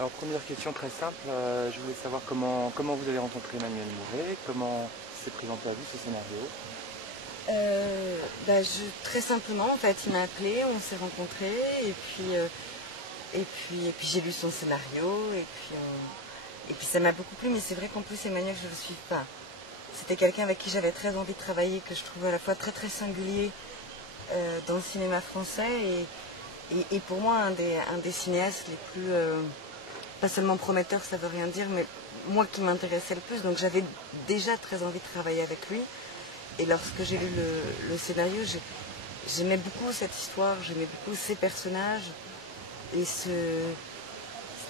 Alors, première question très simple, je voulais savoir comment vous avez rencontré Emmanuel Mouret, comment s'est présenté à vous ce scénario. Très simplement, en fait, il m'a appelé, on s'est rencontrés, et puis j'ai lu son scénario, et puis ça m'a beaucoup plu, mais c'est vrai qu'en plus, Emmanuel, je ne le suis pas. C'était quelqu'un avec qui j'avais très envie de travailler, que je trouvais à la fois très très singulier dans le cinéma français, et pour moi, un des cinéastes les plus, pas seulement prometteurs, ça veut rien dire, mais moi qui m'intéressait le plus, donc j'avais déjà très envie de travailler avec lui. Et lorsque j'ai lu le scénario, j'aimais beaucoup cette histoire, j'aimais beaucoup ces personnages et cette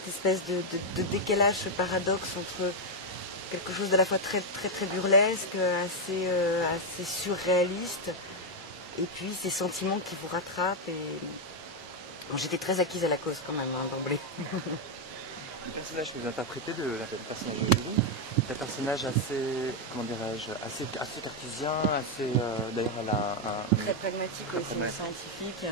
espèce de décalage, ce paradoxe entre quelque chose d'à la fois très très très burlesque, assez surréaliste, et puis ces sentiments qui vous rattrapent. Et bon, j'étais très acquise à la cause quand même, hein, d'emblée. Le personnage que vous interprétez, le personnage de Julie, c'est un personnage assez, comment dirais-je, assez cartésien, assez, d'ailleurs elle a Très pragmatique très aussi, pragmatique. scientifique.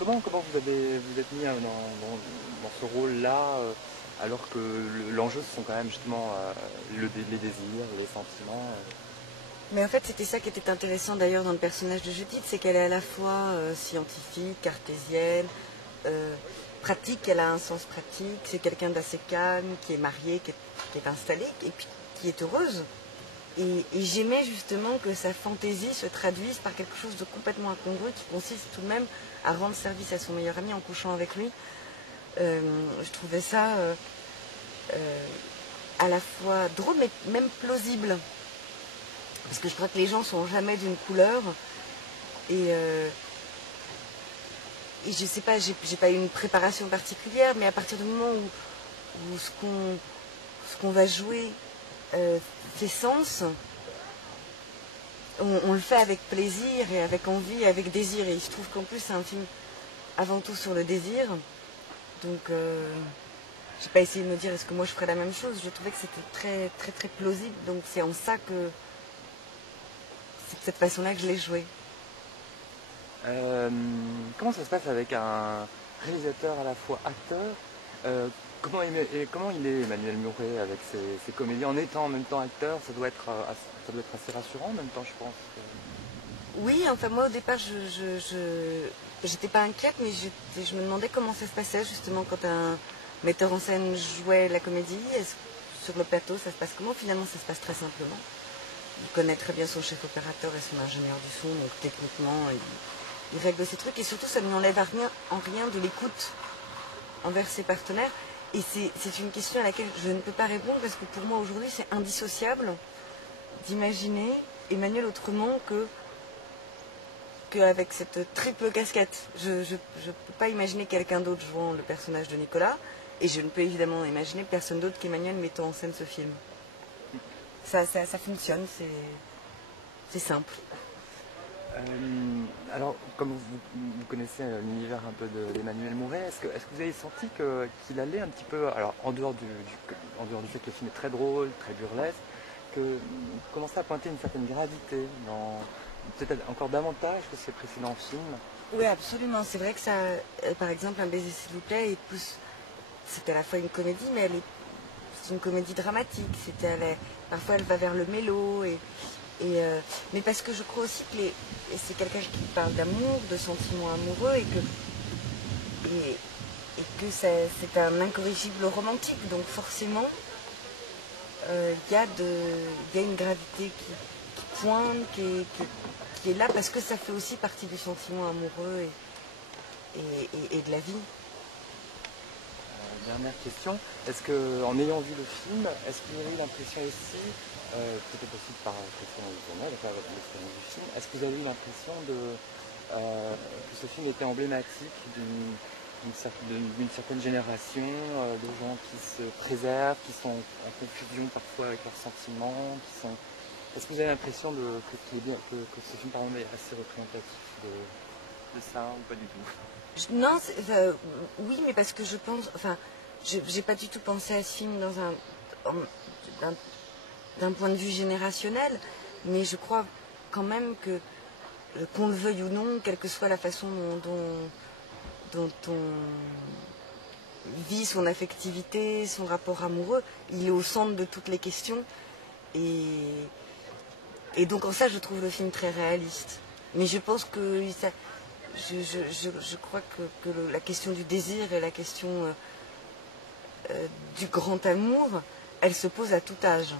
Comment vous êtes mis dans ce rôle-là, alors que l'enjeu ce sont quand même justement les désirs, les sentiments. Mais en fait, c'était ça qui était intéressant d'ailleurs dans le personnage de Judith, c'est qu'elle est à la fois scientifique, cartésienne, pratique, elle a un sens pratique, c'est quelqu'un d'assez calme, qui est marié, qui est installé, et puis qui est heureuse. Et j'aimais justement que sa fantaisie se traduise par quelque chose de complètement incongru, qui consiste tout de même à rendre service à son meilleur ami en couchant avec lui. Je trouvais ça à la fois drôle, mais même plausible. Parce que je crois que les gens sont jamais d'une couleur. Et je sais pas, j'ai pas eu une préparation particulière, mais à partir du moment où ce qu'on va jouer fait sens, on le fait avec plaisir et avec envie et avec désir. Et il se trouve qu'en plus c'est un film avant tout sur le désir. Donc j'ai pas essayé de me dire est-ce que moi je ferais la même chose. Je trouvais que c'était très très très plausible. Donc c'est en ça que c'est de cette façon-là que je l'ai joué. Comment ça se passe avec un réalisateur à la fois acteur, comment il est Emmanuel Mouret avec ses comédies en étant en même temps acteur, ça doit être assez rassurant en même temps, je pense. Oui, enfin moi au départ j'étais pas inquiète, mais je me demandais comment ça se passait justement quand un metteur en scène jouait la comédie. Sur le plateau ça se passe comment? Finalement ça se passe très simplement. Il connaît très bien son chef opérateur et son ingénieur du son, donc techniquement il règle ses trucs, et surtout ça ne lui enlève en rien de l'écoute envers ses partenaires. Et c'est une question à laquelle je ne peux pas répondre, parce que pour moi aujourd'hui c'est indissociable d'imaginer Emmanuel autrement qu'avec cette triple casquette. Je ne peux pas imaginer quelqu'un d'autre jouant le personnage de Nicolas, et je ne peux évidemment imaginer personne d'autre qu'Emmanuel mettant en scène ce film. Ça fonctionne, c'est simple. Alors, comme vous connaissez l'univers un peu d'Emmanuel Mouret, est-ce que vous avez senti qu'il allait un petit peu, alors en dehors du fait que le film est très drôle, très burlesque, que commençait à pointer une certaine gravité, peut-être encore davantage que ses précédents films? Oui, absolument. C'est vrai que ça, par exemple, Un baiser s'il vous plaît, c'est à la fois une comédie, mais c'est une comédie dramatique. Parfois, elle va vers le mélo, mais parce que je crois aussi et c'est quelqu'un qui parle d'amour, de sentiments amoureux, et que c'est un incorrigible romantique. Donc forcément, il y a une gravité qui pointe, qui est là, parce que ça fait aussi partie du sentiment amoureux et de la vie. Dernière question, est-ce qu'en ayant vu le film, est-ce que vous avez eu l'impression aussi, peut-être aussi par l'expérience du tournage, avec l'expérience du film, est-ce que vous avez eu l'impression que ce film était emblématique d'une certaine génération, de gens qui se préservent, qui sont en confusion parfois avec leurs sentiments, Est-ce que vous avez l'impression que ce film par exemple, est assez représentatif de ça ou pas du tout? Non, oui, mais parce que je pense, enfin, j'ai pas du tout pensé à ce film d'un point de vue générationnel, mais je crois quand même que, qu'on le veuille ou non, quelle que soit la façon dont vit son affectivité, son rapport amoureux, il est au centre de toutes les questions. Et donc en ça, je trouve le film très réaliste. Mais je pense que je crois que la question du désir et la question du grand amour, elle se pose à tout âge.